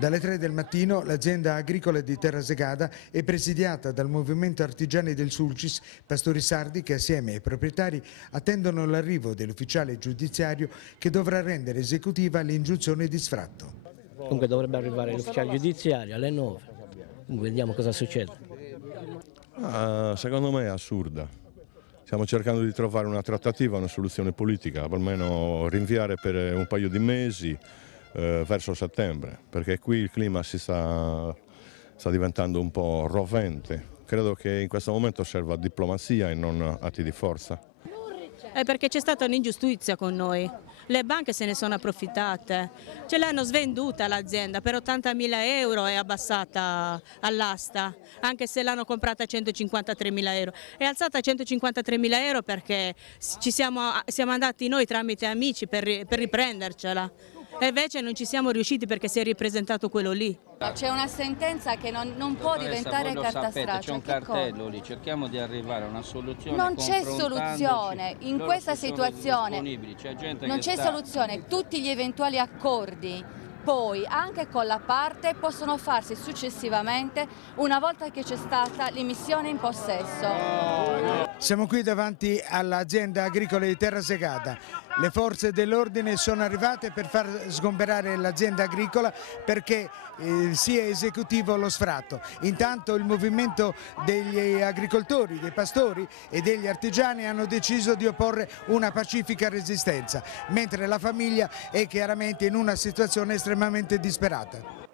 Dalle 3 del mattino l'azienda agricola di Terrasegada è presidiata dal movimento artigiani del Sulcis, pastori sardi che assieme ai proprietari attendono l'arrivo dell'ufficiale giudiziario che dovrà rendere esecutiva l'ingiunzione di sfratto. Comunque dovrebbe arrivare l'ufficiale giudiziario alle 9, quindi vediamo cosa succede. Secondo me è assurda. Stiamo cercando di trovare una trattativa, una soluzione politica, almeno rinviare per un paio di mesi verso settembre, perché qui il clima sta diventando un po' rovente. Credo che in questo momento serva diplomazia e non atti di forza. È perché c'è stata un'ingiustizia con noi, le banche se ne sono approfittate, ce l'hanno svenduta l'azienda per 80.000 euro e abbassata all'asta, anche se l'hanno comprata a 153.000 euro. È alzata a 153.000 euro perché siamo andati noi tramite amici per riprendercela. E invece non ci siamo riusciti perché si è ripresentato quello lì. C'è una sentenza che non può diventare carta straccia. C'è un cartello lì, cerchiamo di arrivare a una soluzione. Non c'è soluzione, in questa situazione non c'è soluzione, tutti gli eventuali accordi poi anche con la parte possono farsi successivamente una volta che c'è stata l'immissione in possesso. Siamo qui davanti all'azienda agricola di Terrasegada. Le forze dell'ordine sono arrivate per far sgomberare l'azienda agricola perché sia esecutivo lo sfratto. Intanto il movimento degli agricoltori, dei pastori e degli artigiani hanno deciso di opporre una pacifica resistenza, mentre la famiglia è chiaramente in una situazione estremamente disperata.